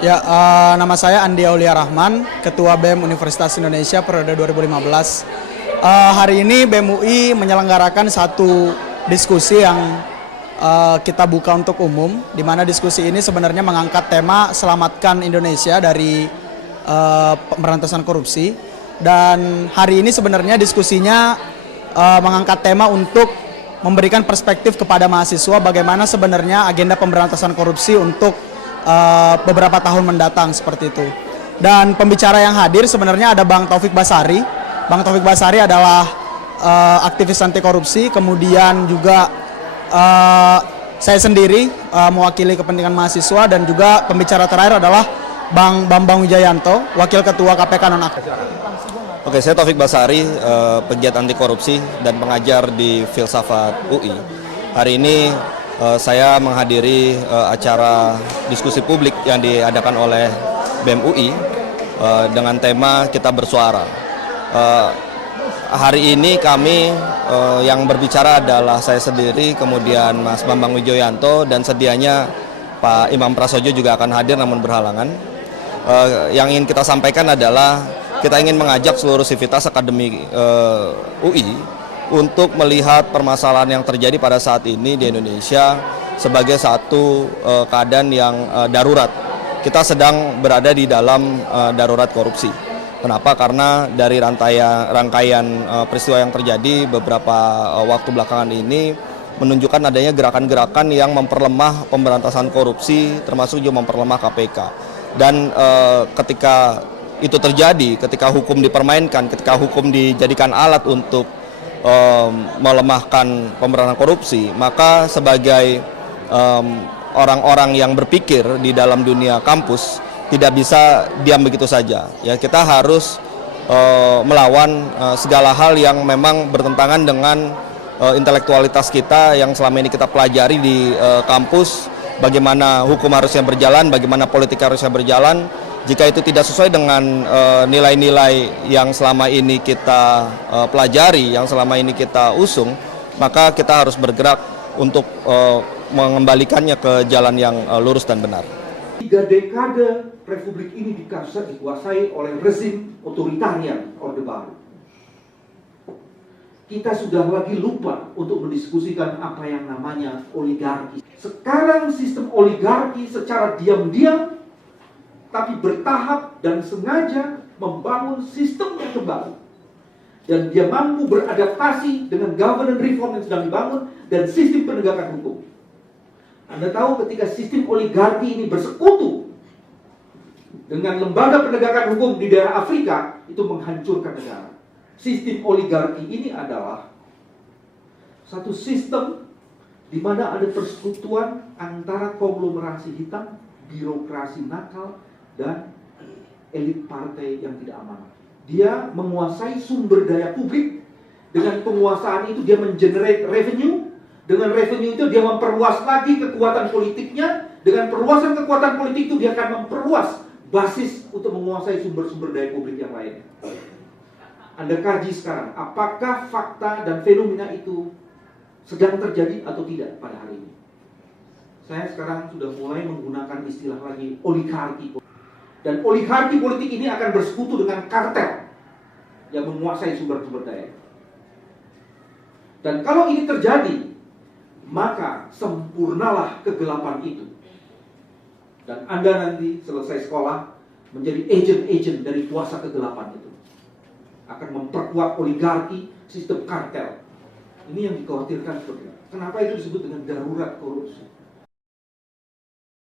Ya, nama saya Andi Aulia Rahman, Ketua BEM Universitas Indonesia periode 2015. Hari ini BEM UI menyelenggarakan satu diskusi yang kita buka untuk umum, di mana diskusi ini sebenarnya mengangkat tema selamatkan Indonesia dari pemberantasan korupsi. Dan hari ini sebenarnya diskusinya mengangkat tema untuk memberikan perspektif kepada mahasiswa bagaimana sebenarnya agenda pemberantasan korupsi untuk beberapa tahun mendatang seperti itu. Dan pembicara yang hadir sebenarnya ada Bang Taufik Basari. Bang Taufik Basari adalah aktivis anti korupsi, kemudian juga saya sendiri mewakili kepentingan mahasiswa, dan juga pembicara terakhir adalah Bang Bambang Wijayanto, Wakil Ketua KPK Nonaktif. Oke, saya Taufik Basari, pegiat anti korupsi dan pengajar di Filsafat UI. Hari ini saya menghadiri acara diskusi publik yang diadakan oleh BEM UI dengan tema Kita Bersuara. Hari ini kami yang berbicara adalah saya sendiri, kemudian Mas Bambang Wijoyanto, dan sedianya Pak Imam Prasojo juga akan hadir namun berhalangan. Yang ingin kita sampaikan adalah kita ingin mengajak seluruh sivitas akademik UI untuk melihat permasalahan yang terjadi pada saat ini di Indonesia sebagai satu keadaan yang darurat. Kita sedang berada di dalam darurat korupsi. Kenapa? Karena dari rangkaian peristiwa yang terjadi beberapa waktu belakangan ini menunjukkan adanya gerakan-gerakan yang memperlemah pemberantasan korupsi, termasuk juga memperlemah KPK. Dan ketika itu terjadi, ketika hukum dipermainkan, ketika hukum dijadikan alat untuk melemahkan pemberantasan korupsi, maka sebagai orang-orang yang berpikir di dalam dunia kampus tidak bisa diam begitu saja. Ya, kita harus melawan segala hal yang memang bertentangan dengan intelektualitas kita yang selama ini kita pelajari di kampus, bagaimana hukum harusnya berjalan, bagaimana politik harusnya berjalan. Jika itu tidak sesuai dengan nilai-nilai yang selama ini kita pelajari, yang selama ini kita usung, maka kita harus bergerak untuk mengembalikannya ke jalan yang lurus dan benar. 3 dekade Republik ini dikuasai oleh rezim otoritarian Orde Baru. Kita sudah lagi lupa untuk mendiskusikan apa yang namanya oligarki. Sekarang sistem oligarki secara diam-diam tapi bertahap dan sengaja membangun sistem yang baru. Dan dia mampu beradaptasi dengan governance reform yang sedang dibangun dan sistem penegakan hukum. Anda tahu ketika sistem oligarki ini bersekutu dengan lembaga penegakan hukum di daerah Afrika, itu menghancurkan negara. Sistem oligarki ini adalah satu sistem di mana ada persekutuan antara konglomerasi hitam, birokrasi nakal, dan elit partai yang tidak amanah. Dia menguasai sumber daya publik. Dengan penguasaan itu dia mengenerate revenue. Dengan revenue itu dia memperluas lagi kekuatan politiknya. Dengan perluasan kekuatan politik itu dia akan memperluas basis untuk menguasai sumber-sumber daya publik yang lainnya. Anda kaji sekarang, apakah fakta dan fenomena itu sedang terjadi atau tidak pada hari ini? Saya sekarang sudah mulai menggunakan istilah lagi oligarki. Dan oligarki politik ini akan bersekutu dengan kartel yang menguasai sumber-sumber daya. Dan kalau ini terjadi, maka sempurnalah kegelapan itu. Dan Anda nanti selesai sekolah menjadi agent-agent dari kuasa kegelapan itu. Akan memperkuat oligarki, sistem kartel. Ini yang dikhawatirkan seperti itu. Kenapa itu disebut dengan darurat korupsi?